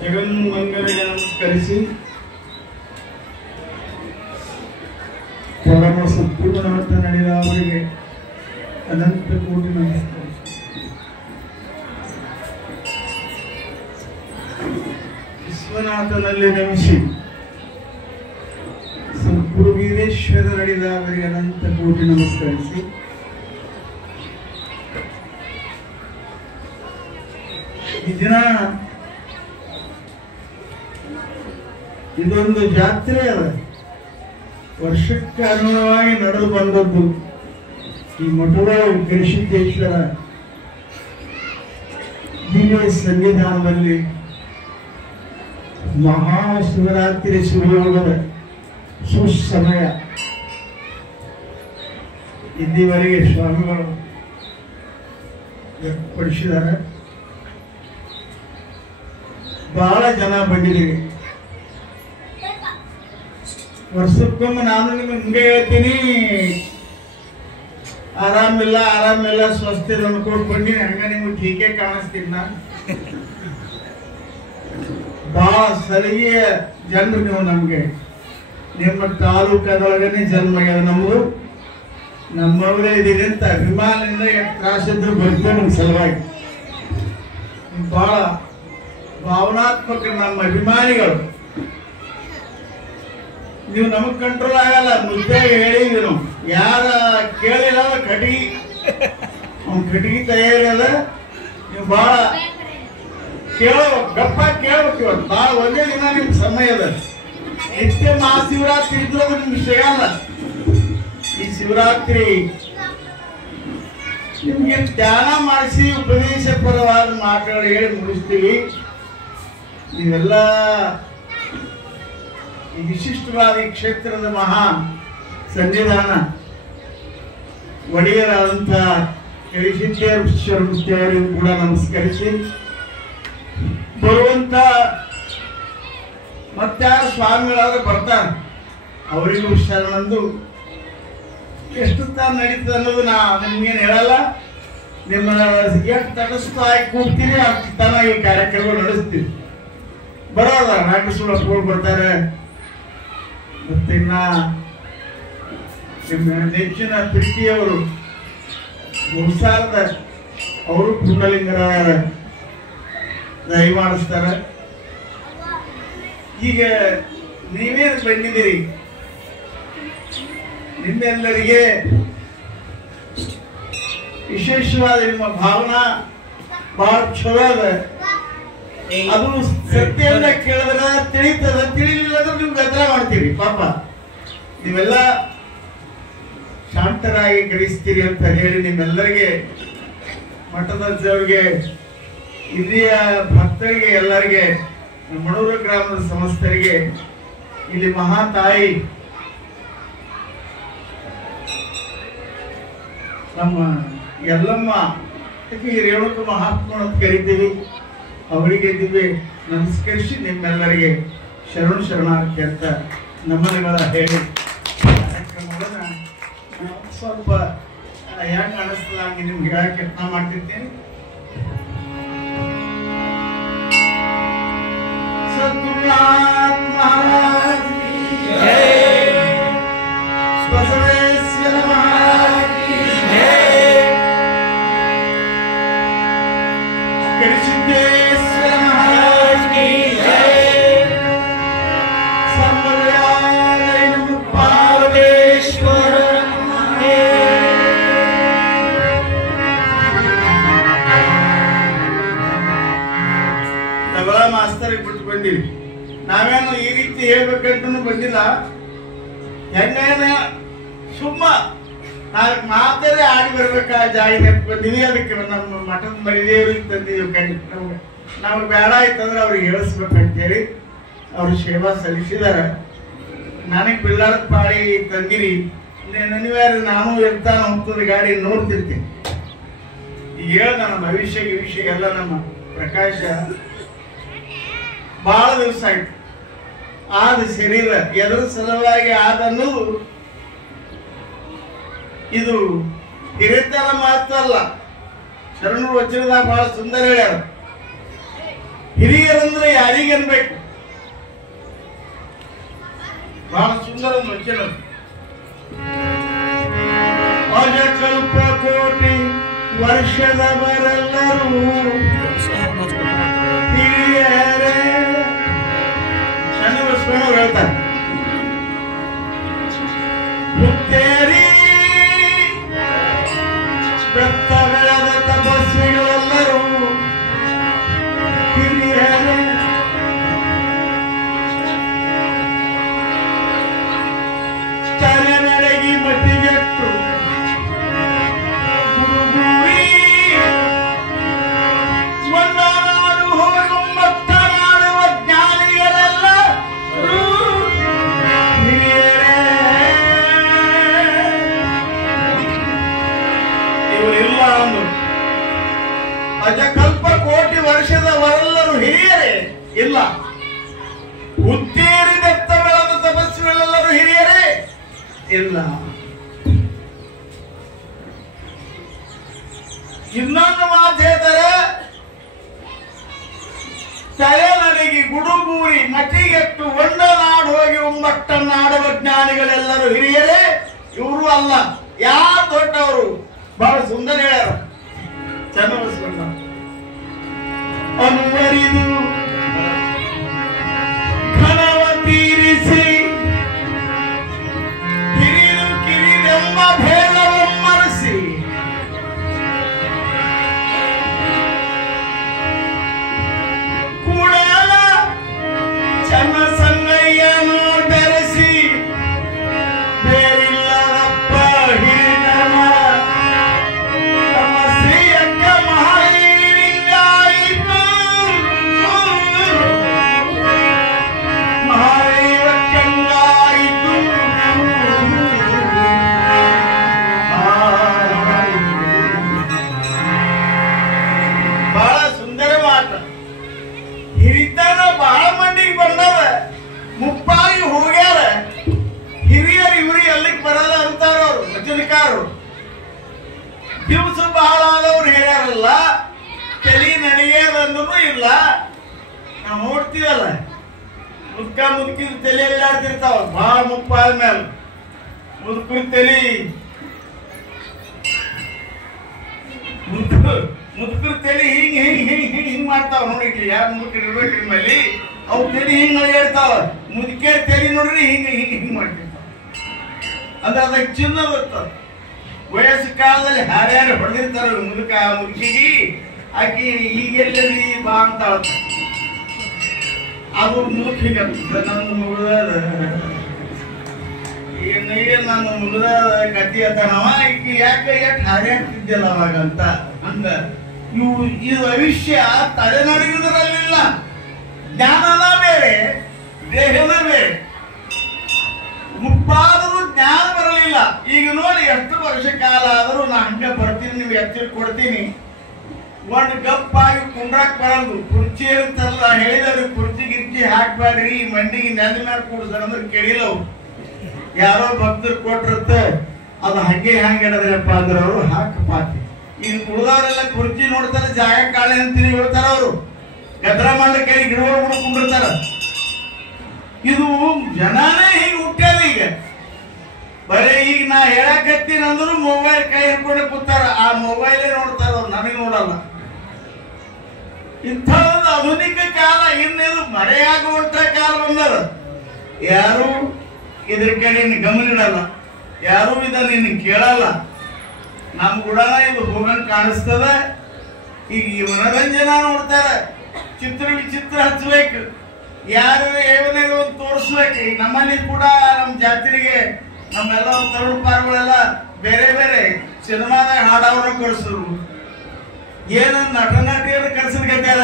ಜಗನ್ಮಂಗಲಿಗೆ ನಮಸ್ಕರಿಸಿ ಪರಮ ಸದ್ಗುಣವಂತ ನಡೆದ ಅವರಿಗೆ ಅನಂತ ಕೋಟಿ ನಮಸ್ಕರಿಸಿ ವಿಶ್ವನಾಥನಲ್ಲಿ ನೆಮಿಸಿ ಸದ್ಗುರು ವೀರೇಶ್ವರ ನಡೆದ ಅವರಿಗೆ ಅನಂತ ಕೋಟಿ ನಮಸ್ಕರಿಸಿ ಈ ದಿನ ಇದೊಂದು ಜಾತ್ರೆ ಅದ ವರ್ಷಕ್ಕೆ ಅನುಗುಣವಾಗಿ ನಡೆದು ಬಂದದ್ದು ಈ ಮಠದ ಗವಿಸಿದ್ದೇಶ್ವರ ದಿವ್ಯ ಸನ್ನಿಧಾನದಲ್ಲಿ ಮಹಾಶಿವರಾತ್ರಿ ಸುಯೋಗದ ಸುಸಮಯ ಇಲ್ಲಿವರೆಗೆ ಸ್ವಾಮಿಗಳು ವ್ಯಕ್ತಪಡಿಸಿದ್ದಾರೆ. ಬಹಳ ಜನ ಬಂದಿದ್ದೀವಿ. ವರ್ಷಕ್ಕೊಮ್ಮೆ ನಾನು ನಿಮ್ಗೆ ಹಿಂಗೆ ಹೇಳ್ತೀನಿ, ಆರಾಮಿಲ್ಲ ಸ್ವಸ್ಥ ಅನ್ಕೊಂಡು ಬಂದೀನಿ. ಹಂಗ ನಿಮ್ಗೆ ಟೀಕೆ ಕಾಣಿಸ್ತೀನಿ. ನಾನು ಬಹಳ ಸರಿಯ ಜನರು ನೀವು. ನಮ್ಗೆ ನಿಮ್ಮ ತಾಲೂಕದೊಳಗನೆ ಜನ್ಮ ನಮಗೂ ನಮ್ಮವರೇ ಇದೀರಿ ಅಂತ ಅಭಿಮಾನದಿಂದ ತ್ರಾಸಿದ್ದು ಬರ್ತೇವೆ. ನಮ್ಮ ಸಲುವಾಗಿ ಬಹಳ ಭಾವನಾತ್ಮಕ ನಮ್ಮ ಅಭಿಮಾನಿಗಳು. ನೀವು ನಮಗ್ ಕಂಟ್ರೋಲ್ ಆಗಲ್ಲ. ಮುದ್ದೆ ಹೇಳಿದ್ವಿ ನಾವು, ಯಾರ ಕೇಳಿಲ್ಲ ಕಟಿಗಿ ತಯಾರಿಲ್ಲ. ನೀವು ಬಹಳ ಗಪ್ಪ ಕೇಳ್ಬೇಕು. ಇವತ್ತು ಬಹಳ ಒಂದೇ ದಿನ ನಿಮ್ಗೆ ಸಮಯ ಅದ. ನಿತ್ಯ ಮಹಾಶಿವರಾತ್ರಿ ಇದ್ರೂ ನಿಮ್ಗೆ ಸಿಗಲ್ಲ. ಈ ಶಿವರಾತ್ರಿ ನಿಮ್ಗೆ ಧ್ಯಾನ ಮಾಡಿಸಿ ಉಪದೇಶ ಪರವಾದ ಮಾತುಗಳು ಹೇಳಿ ಮುಗಿಸ್ತೀವಿ. ನೀವೆಲ್ಲ ಈ ವಿಶಿಷ್ಟವಾದ ಈ ಕ್ಷೇತ್ರದ ಮಹಾನ್ ಸನ್ನಿಧಾನ ಒಡೆಯರಾದಂಥ ಗವಿಸಿದ್ದೇಶ್ವರ ಮೂರ್ತಿಯವರಿಗೂ ಕೂಡ ನಮಸ್ಕರಿಸಿ, ಬರುವಂತ ಮತ್ತಾರು ಸ್ವಾಮಿಗಳಾದ್ರೆ ಬರ್ತಾರೆ. ಅವರಿಗೂ ಶರಣಂದು ಎಷ್ಟು ತಾನು ನಡೀತದೆ ಅನ್ನೋದು ನಾ ನಿಮ್ಗೇನು ಹೇಳಲ್ಲ. ನಿಮ್ಮ ಎಷ್ಟು ತಟಸ್ಥ ಆಗಿ ಕೂಗ್ತೀರಿ ಅಷ್ಟು ತಾನ ಈ ಕಾರ್ಯಕ್ರಮ ನಡೆಸ್ತೀವಿ. ಬರೋದ ನಾಟಕಗಳು ಅಪ್ಕೊಂಡು ಬರ್ತಾರೆ. ಮತ್ತಿನ್ನ ನಿಮ್ಮ ನೆಚ್ಚಿನ ಪ್ರೀತಿಯವರು ಬಹುಸಾರದ ಅವರು ಪುಂಡಲಿಂಗರ ದಯ ಮಾಡಿಸ್ತಾರೆ. ಈಗ ನೀವೇನು ಬಂದಿದ್ದೀರಿ, ನಿಮ್ಮೆಲ್ಲರಿಗೆ ವಿಶೇಷವಾದ ನಿಮ್ಮ ಭಾವನಾ ಬಹಳ ಚಲೋ ಅದ. ಅದು ಸತ್ಯದಿಂದ ಕೇಳಿದ್ರೆ ತಿಳಿತದ, ತಿಳಿಲಿಲ್ಲ ಅಂದ್ರೆ ನೀವು ಗದ್ದಲ ಮಾಡ್ತೀರಿ. ಪಾಪ ನೀವೆಲ್ಲ ಶಾಂತರಾಗಿ ಗ್ರಹಿಸ್ತೀರಿ ಅಂತ ಹೇಳಿ ನಿಮ್ಮೆಲ್ಲರಿಗೆ, ಮಠದವ್ರಿಗೆ, ಇಲ್ಲಿಯ ಭಕ್ತರಿಗೆ, ಎಲ್ಲರಿಗೆ, ಮಣೂರು ಗ್ರಾಮದ ಸಮಸ್ತರಿಗೆ, ಇಲ್ಲಿ ಮಹಾತಾಯಿ ನಮ್ಮ ಎಲ್ಲಮ್ಮ ರೇಣುಕ ಮಹಾತ್ಮನ ಅಂತ ಕರಿತೀವಿ, ಅವರಿಗೆ ದಿವ್ಯ ನಮಸ್ಕರಿಸಿ ನಿಮ್ಮೆಲ್ಲರಿಗೆ ಶರಣು ಶರಣಾರ್ಥಿ ಅಂತ ನಮನಗಳ ಹೇಳಿ ಕಾರ್ಯಕ್ರಮಗಳನ್ನ ಸ್ವಲ್ಪ ಹೆಂಗೆ ಅನಿಸ್ತದ ಹಂಗೆ ನಿಮ್ಗೆ ಹೇಳಕ್ಕೆ ಯತ್ನ ಮಾಡ್ತಿರ್ತೇನೆ. ಸದ್ಗುರುನಾಥ್ ಮಹಾರಾಜ್ ಬಸವೇಶ್ವರ ಮಹಾರಾಜ್ ಸಿದ್ದೇಶ್ವರ ಮಹಾರಾಜ್ ಪಾರ್ವತೇಶ್ವರ ನಾವೆಲ್ಲ ಮಾಸ್ತರಿಗೆ ಬಿಟ್ಟು ಬಂದಿವಿ. ನಾವೇನು ಈ ರೀತಿ ಹೇಳ್ಬೇಕಂತೂ ಬಂದಿಲ್ಲ. ಹೆಂಗೇನ ಸುಮ್ಮ ನಾಲ್ಕು ಮಾತರೇ ಆಡಿ ಬರ್ಬೇಕಾ ಜಾಯಿ ನೆಪ್ ಬಂದಿವಿ. ಅದಕ್ಕೆ ನಮ್ಮ ಮಠದ ಮರಿದೇವ್ರಿಗೆ ತಂದಿದ್ದೀವಿ. ನಮ್ಗೆ ಬೇಡ ಆಯ್ತಂದ್ರೆ ಅವ್ರಿಗೆ ಹೇಳಿಸ್ಬೇಕಂತೇಳಿ ಅವ್ರು ಸೇವಾ ಸಲ್ಲಿಸಿದಾರ. ನನಗೆ ಬಿಳ್ಳಾರದ ಪಾಳಿ ತಂದಿರಿ, ಅನಿವಾರ್ಯ ನಾನು ಇರ್ತಾನ ಹೋಗ್ತದೆ ಗಾಡಿ ನೋಡ್ತಿರ್ತೀನಿ. ಈಗ ಹೇಳ ನಮ್ಮ ಭವಿಷ್ಯ ಎಲ್ಲ ನಮ್ಮ ಪ್ರಕಾಶ ಬಹಳ ದಿವಸ ಆಯ್ತು. ಆದ ಶರೀರ ಎದುರು ಸಲುವಾಗಿ ಆದನ್ನೋದು ಇದು ಹಿರಿತನ ಮಾತ್ರ ಅಲ್ಲ. ಶರಣರು ವಚನದಾಗ ಬಹಳ ಸುಂದರ ಹೇಳ್ಯಾರ. ಹಿರಿಯರಂದ್ರೆ ಯಾರಿಗೆ ಅನ್ಬೇಕು, ಬಹಳ ಸುಂದರ ವಚನ. ಅಜಕಲ್ಪ ಕೋಟಿ ವರ್ಷದವರೆಲ್ಲರೂ ಹಿರಿಯರೇ. ಶರಣರು ಹೇಳ್ತಾರೆ, ಮುತ್ತೇರಿ ಬೆತ್ತಗಳದ ತಪಸ್ವಿಗಳೆಲ್ಲರೂ ಹಿರಿಯರೇ. ಚರನರಗಿ ಮತಿಗೆಟ್ಟು ಗುರುಗೂರಿ ಒಂದಾರು ಹೋಗು ಮತ್ತ ಮಾಡುವ ಜ್ಞಾನಿಗಳೆಲ್ಲ ಹಿರಿಯರೇ. ಇವರಿಲ್ಲ ಅಂದು ಅಜಕಲ್ಪ ಕೋಟಿ ವರ್ಷದವರೆಲ್ಲರೂ ಹಿರಿಯರೇ ಇಲ್ಲ. ಉತ್ತೇರಿ ದತ್ತ ಬೆಳೆದ ತಪಸ್ವಿಗಳೆಲ್ಲರೂ ಹಿರಿಯರೇ ಇಲ್ಲ. ಇನ್ನೊಂದು ಮಾತು ಹೇಳ್ತಾರೆ, ತಲೆನಡಿಗೆ ಗುಡುಗೂರಿ ಮತಿಗೆಟ್ಟು ಒಂಡನಾಡು ಹೋಗಿ ಉಮ್ಮಟ್ಟನ್ನಾಡುವ ಜ್ಞಾನಿಗಳೆಲ್ಲರೂ ಹಿರಿಯರೇ. ಇವರು ಅಲ್ಲ, ಯಾರು ದೊಡ್ಡವರು. ಬಹಳ ಸುಂದರ ಹೇಳ್ಯಾರ ಚನ್ನಬಸವಣ್ಣ. ಅನುವರಿದು ಘನವ ತೀರಿಸಿ ಹಿರಿದು ಕಿರಿದೆಂಬ ಭೇದವಮ್ಮರಿಸಿ ಕೂಡಲ ಚನ್ನ ಸಂಗಯ್ಯನು ಬೆರೆಸಿ ಬೇರಿಲ್ಲದಪ್ಪ ಹಿರಿತನ ನಮ್ಮ ಶ್ರೀ ಅಕ್ಕ ಮಹಾಲಿಂಗಾಯಿತು. ಮಹಾಲಿಂಗಾಯಿತು ಬಹಳ ಸುಂದರ ಮಾತ. ಹಿರಿತನ ಬಹಳ ಮಂದಿಗೆ ಬಂದವ, ಮುಪ್ಪಾಗಿ ಹೋಗ್ಯಾರ. ದಿವಸ ಬಹಳ ಆದವ್ರು ಹೇಳ್ಯಾರಲ್ಲ, ತಲೆ ನಡೆಯೋದಂದ್ರೂ ಇಲ್ಲ. ನಾವು ನೋಡ್ತೀವಲ್ಲ, ಮುದುಕಿದ ತಲೆ ಎಲ್ಲಾಡ್ತಿರ್ತಾವ, ಬಹಳ ಮುಪ್ಪಾದ ಮೇಲೆ ಮುದುಕರ ತಲೆ ಹಿಂಗ್ ಹಿಂಗ್ ಹಿಂಗ್ ಹಿಂಗ್ ಹಿಂಗ್ ಮಾಡ್ತಾವ ನೋಡಿರ್ಲಿ. ಯಾರು ಮುದುಕರು ಇರ್ಬೇಕು ನಿಮ್ಮಲ್ಲಿ, ಅವು ತಲೆ ಹಿಂಗ್ ಹೇಳ್ತಾವ. ಮುದುಕಿಯರ ತಲೆ ನೋಡ್ರಿ ಹಿಂಗ್ ಹಿಂಗ್ ಹಿಂಗ್ ಮಾಡ್ತಿರ್ತಾವ. ಅಂದ್ರೆ ಅದಕ್ಕೆ ಚಿನ್ನ ಬರ್ತದ. ವಯಸ್ಸು ಕಾಲದಲ್ಲಿ ಹಾರ್ಯಾರು ಹೊಡೆದಿರ್ತಾರ ಮುದುಕಿಗೆ, ಆಕಿ ಈಗೆಲ್ಲರಿ ಬಾ ಅಂತ ಅದು ಮುದುಕಿಗೆ ನನ್ನ ಮುಗಿದ ನಾನು ಮುಗಿದ ಕತಿ ಅಂತನವ ಈಕಿ ಯಾಕೆ ಯಾಕೆ ಹಾರ್ಯಾಡ್ತಿದ್ಯಲ್ಲ ಅವಾಗ ಅಂತ. ಹಂಗ ಇದು ಭವಿಷ್ಯ ತಲೆನಡೆಯುವುದರಲ್ಲಿಲ್ಲ. ಜ್ಞಾನನ ಬೇರೆ, ದೇಹನ ಬೇರೆ. ಮುಪ್ಪಾದರೂ ಜ್ಞಾನ ಬರಲಿಲ್ಲ. ಈಗ ನೋಡಿ, ಎಷ್ಟು ವರ್ಷ ಕಾಲ ಆದರೂ ನಾ ಹಂಗ ಬರ್ತೀನಿ, ನೀವು ಎಚ್ಚರ ಕೊಡ್ತೀನಿ. ಒಂದು ಗಪ್ಪಾಗಿ ಕುಂಡ್ರಾಕ್ ಬರಲ್ದು. ಕುರ್ಚಿ ಇರುತ್ತಲ್ಲ, ಹೇಳಿದವ್ರಿಗೆ ಕುರ್ಚಿ ಗಿರ್ಚಿ ಹಾಕ್ಬೇಡ್ರಿ, ಮಂಡಿಗೆ ನೆಲ ಮೇಲೆ ಕೂಡ್ಸರ್ ಅಂದ್ರೆ ಕೇಳಿಲ್ಲವು. ಯಾರೋ ಭಕ್ತರು ಕೊಟ್ಟಿರುತ್ತ, ಅದು ಹಂಗೆ ಹಂಗೆ ಹಿಡಿದ್ರಪ್ಪ ಅಂದ್ರೆ ಅವರು ಹಾಕಪಾತಿ. ಈಗ ಉಳಿದವರೆಲ್ಲ ಕುರ್ಚಿ ನೋಡ್ತಾರೆ, ಜಾಗ ಕಾಳೆ ಅಂತ ಹೇಳ್ತಾರ. ಅವರು ಗದ್ರ ಮಾಡಿ ಕೈ ಗಿಡಗಳು ಕುಂಡಿರ್ತಾರ. ಇದು ಜನನೇ ಹೀಗೆ ಹುಟ್ಟ್ಯಾದ. ಈಗ ಬರೀ ಈಗ ನಾ ಹೇಳಕತ್ತೀನಂದ್ರು ಮೊಬೈಲ್ ಕೈ ಹಿಡ್ಕೊಂಡು ಕೂತಾರ. ಆ ಮೊಬೈಲೇ ನೋಡ್ತಾರ, ಅವ್ರು ನನಗೆ ನೋಡಲ್ಲ. ಇಂಥ ಒಂದು ಆಧುನಿಕ ಕಾಲ, ಇನ್ನಿದು ಮರೆಯಾಗುವಂತ ಕಾಲ ಬಂದದ. ಯಾರು ಇದ್ರ ಕಡೆ ಗಮನ ಇಡಲ್ಲ, ಯಾರು ಇದನ್ನ ಇನ್ನು ಕೇಳಲ್ಲ. ನಮ್ ಕೂಡ ಇದು ಹೋಗಂಗ್ ಕಾಣಿಸ್ತದ. ಈಗ ಈ ಮನೋರಂಜನಾ ನೋಡ್ತಾರ, ಚಿತ್ರ ವಿಚಿತ್ರ ಹಚ್ಬೇಕು, ಯಾರು ಏವನಾಗ ಒಂದು ತೋರಿಸ್ಬೇಕು. ಈಗ ನಮ್ಮಲ್ಲಿ ಕೂಡ ನಮ್ಮ ಜಾತ್ರೆಗೆ ನಮ್ಮೆಲ್ಲ ತರುಣ ಪಾರ್ಗಳೆಲ್ಲ ಬೇರೆ ಬೇರೆ ಸಿನಿಮಾದಾಗ ಹಾಡವ್ರ ಕಳಿಸಿದ್ರು, ಏನು ನಟ ನಟಿಯರು ಕಳ್ಸಿರ್ಕತ್ಯಾರ.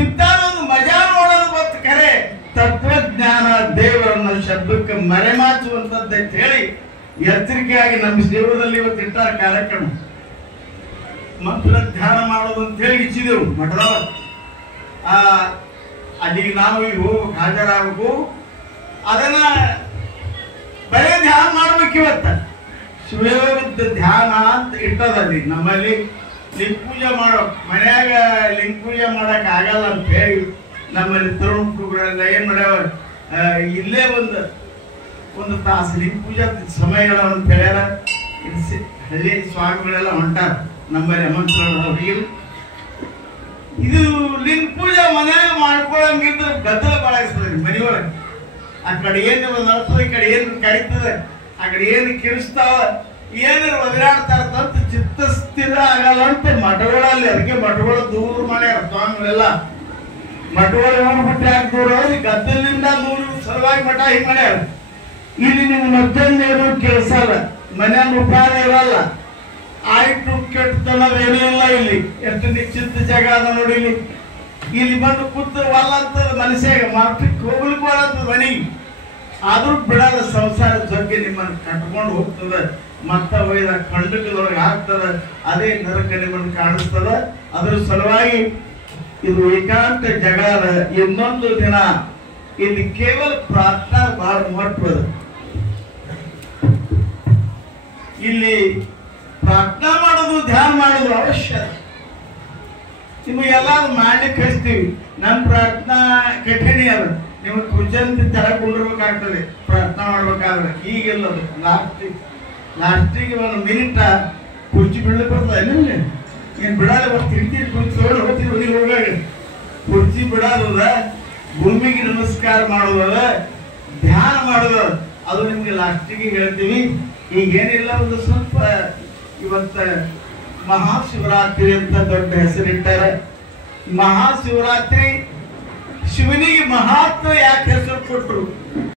ಇಂಥದೊಂದು ಮಜಾ ನೋಡೋದು ಗೊತ್ತು. ಖರೆ ತತ್ವಜ್ಞಾನ ದೇವರನ್ನ ಶಬ್ದಕ್ಕೆ ಮರೆಮಾಚುವಂಥದ್ದು ಅಂತ ಹೇಳಿ ಎಚ್ಚರಿಕೆಯಾಗಿ ನಮ್ಮ ದೇವರಲ್ಲಿ ಇವತ್ತು ಇಟ್ಟಾರ ಕಾರ್ಯಕ್ರಮ. ಮಂತ್ರ ಧ್ಯಾನ ಮಾಡೋದು ಅಂತ ಹೇಳಿ ಇಚ್ಚಿದೆವು ಮಠದವ. ಅಲ್ಲಿಗೆ ನಾವು ಈಗ ಹೋಗ್ಬೇಕು, ಹಾಜರಾಗಬೇಕು. ಅದನ್ನ ಬರೇ ಧ್ಯಾನ ಮಾಡ್ಬೇಕು. ಇವತ್ತ ಶಿವಯೋಗದ ಧ್ಯಾನ ಅಂತ ಇಟ್ಟದ. ಅಲ್ಲಿ ನಮ್ಮಲ್ಲಿ ಲಿಂಗ ಪೂಜೆ ಮಾಡೋ ಮನ್ಯಾಗ ಲಿಂಗ ಪೂಜೆ ಮಾಡಕ್ ಆಗಲ್ಲ ಅಂತ ಹೇಳಿ ನಮ್ಮಲ್ಲಿ ತರುಣಗಳೆಲ್ಲ ಏನ್ ಮಾಡ್ಯಾವ, ಇಲ್ಲೇ ಒಂದು ತಾಸು ಲಿಂಗ ಪೂಜಾ ಸಮಯಗಳ ಅಂತ ಹೇಳ್ಯಾರ. ಹಳ್ಳಿ ಸ್ವಾಮಿಗಳೆಲ್ಲ ಹೊಂಟಾರ ನಮ್ಮಲ್ಲಿ ಅಮಂತ್ರಿಗೆ. ಇದು ಲಿಂಗ ಪೂಜೆ ಮನ್ಯಾಗ ಮಾಡ್ಕೊಳಂಗಿದ್ರೆ ಗದ್ದಲ ಬಾಳಾಯಿಸ್ತದೆ ಮನೆಯೊಳಗೆ. ಆ ಕಡೆ ಏನು ನಡ್ತದೆ, ಈ ಕಡೆ ಏನು ಕಡಿತದೆ, ಆ ಕಡೆ ಏನು ಕಿರಿಸ್ತಾವ, ಏನು ಒದರಾಡ್ತಾರಂತ ಚಿತ್ತ ಸ್ಥಿರ ಆಗಲ್ಲ ಅಂತ ಮಠಗಳಲ್ಲಿ. ಅದಕ್ಕೆ ಮಠಗಳು ದೂರ ಮಾಡ್ಯಾರ ಸ್ವಾಮಿಗಳೆಲ್ಲ. ಮಠಗಳು ಹೋಗ್ಬಿಟ್ಟು ಯಾಕೆ ದೂರ, ಗದ್ದಲಿಂದ ದೂರ ಸಲುವಾಗಿ ಮಠ ಹಿಂಗ್ ಮಾಡ್ಯಾರ. ಇಲ್ಲಿ ನೀವು ಮತ್ತೊಂದೇನು ಕೆಲಸಲ್ಲ, ಮನ್ಯಾಗ ಉಪಾಯ ಇರಲ್ಲ, ಆಯ್ತು ಕೆಟ್ಟತನವೇನೂ ಇಲ್ಲ. ಇಲ್ಲಿ ಎಷ್ಟು ನಿಶ್ಚಿತ ಜಾಗ ಅದ ನೋಡಿ. ಇಲ್ಲಿ ಬಂದು ಕೂತು ವಲ್ಲಂತದ ಮನಸ್ಸಿಗೆ ಮಾರ್ಟಿಕ್ ಹೋಗ್ಲಿಕ್ಕೆ ಬರತ್ತದ ಮನೆಗೆ. ಆದ್ರೂ ಬಿಡದ ಸಂಸಾರದ ಬಗ್ಗೆ ನಿಮ್ಮನ್ನು ಕಟ್ಕೊಂಡು ಹೋಗ್ತದ. ಮತ್ತ ಒಯ್ದ ಖಂಡಕದೊಳಗೆ ಆಗ್ತದ. ಅದೇ ನರಕ ನಿಮ್ಮನ್ನು ಕಾಣಿಸ್ತದ. ಅದ್ರ ಸಲುವಾಗಿ ಇದು ಏಕಾಂತ ಜಗ. ಇನ್ನೊಂದು ದಿನ ಇಲ್ಲಿ ಕೇವಲ ಪ್ರಾರ್ಥನಾ ಬಹಳ ಮಹತ್ವದ. ಇಲ್ಲಿ ಪ್ರಾರ್ಥನಾ ಮಾಡೋದು, ಧ್ಯಾನ ಮಾಡೋದು ಅವಶ್ಯ. ನಿಮಗೆಲ್ಲಾರು ಮಾಡ್ಲಿಕ್ಕೆ ಕಳಿಸ್ತೀವಿ. ನಮ್ಮ ಪ್ರಾರ್ಥನಾ ಕಠಿಣಿ ಅದ. ನಿಮಗೆ ಕುರ್ಚಂತ ತೆರಕೊಂಡಿರ್ಬೇಕಾಗ್ತದೆ ಪ್ರಾರ್ಥನಾ ಮಾಡ್ಬೇಕಾದ್ರೆ. ಈಗೆಲ್ಲದು ಲಾಸ್ಟಿಗೆ ಒಂದು ಮಿನಿಟ ಕುರ್ಚಿ ಬಿಡ್ಲಿಕ್ಕೆ ಬರ್ತದೆ. ಏನ್ ಬಿಡಲ್ಲ, ತಿಂತೀನಿ ಕುರ್ಚಿ ಹೋಗ್ತೀವಿ ಮನೆಗೆ ಹೋಗಾಗ. ಕುರ್ಚಿ ಬಿಡೋದ, ಭೂಮಿಗೆ ನಮಸ್ಕಾರ ಮಾಡೋದ, ಧ್ಯಾನ ಮಾಡೋದ, ಅದು ನಿಮ್ಗೆ ಲಾಸ್ಟಿಗೆ ಹೇಳ್ತೀವಿ. ಈಗೇನಿಲ್ಲ, ಒಂದು ಸ್ವಲ್ಪ ಇವತ್ತ ಮಹಾಶಿವರಾತ್ರಿ ಅಂತ ದೊಡ್ಡ ಹೆಸರಿಟ್ಟಾರೆ. ಮಹಾಶಿವರಾತ್ರಿ ಶಿವನಿಗೆ ಮಹಾತ್ಮ ಯಾಕೆ ಹೆಸರು ಕೊಟ್ಟರು?